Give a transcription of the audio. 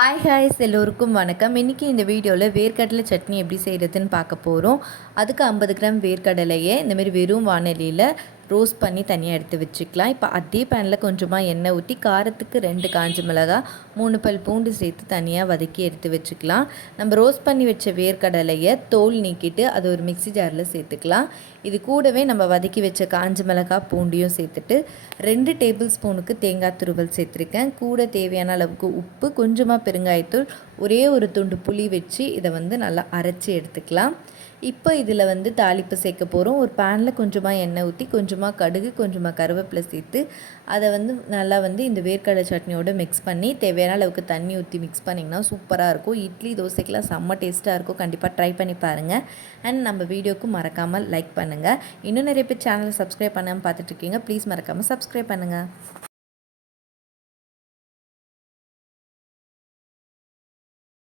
Hi ஹாய்ஸ் எல்லோருக்கும் வணக்கம். இன்றைக்கி இந்த வீடியோவில் வேர்க்கடலை சட்னி எப்படி செய்கிறதுன்னு பார்க்க போகிறோம். அதுக்கு 50 கிராம் வேர்க்கடலையை இந்தமாரி வெறும் வானலியில் ரோஸ்ட் பண்ணி தனியாக எடுத்து வச்சுக்கலாம். இப்போ அதே பேனில் கொஞ்சமாக எண்ணெய் ஊற்றி காரத்துக்கு 2 காஞ்ச மிளகா 3 பல் பூண்டு சேர்த்து தனியாக வதக்கி எடுத்து வச்சுக்கலாம். நம்ம ரோஸ்ட் பண்ணி வச்ச வேர்க்கடலையை தோல் நீக்கிட்டு அது ஒரு மிக்ஸி ஜாரில் சேர்த்துக்கலாம். இது கூடவே நம்ம வதக்கி வச்ச காஞ்ச மிளகா பூண்டையும் சேர்த்துட்டு 2 டேபிள் ஸ்பூனுக்கு தேங்காய் துருவல் சேர்த்துருக்கேன். கூட தேவையான அளவுக்கு உப்பு, கொஞ்சமாக பெருங்காயத்தூள், ஒரே ஒரு துண்டு புளி வச்சு இதை நல்லா அரைச்சி எடுத்துக்கலாம். இப்போ இதில் தாளிப்பு சேர்க்க போகிறோம். ஒரு பேனில் கொஞ்சமாக எண்ணெய் ஊற்றி கொஞ்சமாக கடுகு, கொஞ்சமாக கருவேப்பிலை சேர்த்து அதை நல்லா இந்த வேர்க்கடலை சட்னியோடு மிக்ஸ் பண்ணி தேவையான அளவுக்கு தண்ணி ஊற்றி மிக்ஸ் பண்ணிங்கன்னா சூப்பராக இருக்கும். இட்லி தோசைக்கெலாம் செம்ம டேஸ்ட்டாக இருக்கும். கண்டிப்பாக ட்ரை பண்ணி பாருங்கள். அண்ட் நம்ம வீடியோக்கு மறக்காமல் லைக் பண்ணுங்கள். இன்னும் நிறைய பேர் சேனலை சப்ஸ்கிரைப் பண்ணாமல் பார்த்துட்ருக்கீங்க. ப்ளீஸ் மறக்காமல் சப்ஸ்கிரைப் பண்ணுங்கள்.